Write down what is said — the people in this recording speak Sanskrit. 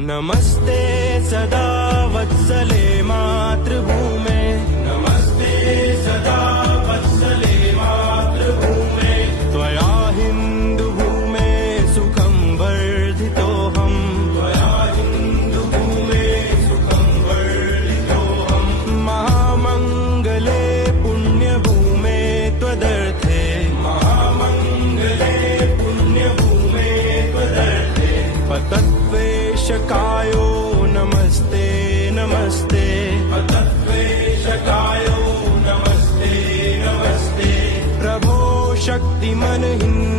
नमस्ते सदा वत्सले मातृभूमे, नमस्ते सदा वत्सले मातृभूमे, त्वया हिन्दुभूमे सुखं वर्धितोऽहम्, त्वया हिन्दुभूमे सुखं वर्धितोऽहम्, महामङ्गले पुण्यभूमे त्वदर्थे, महामङ्गले पुण्यभूमे त्वदर्थे, पतद्वेषकायो नमस्ते नमस्ते, पतद्वेषकायो नमस्ते नमस्ते, प्रभो शक्तिमन हिन्दू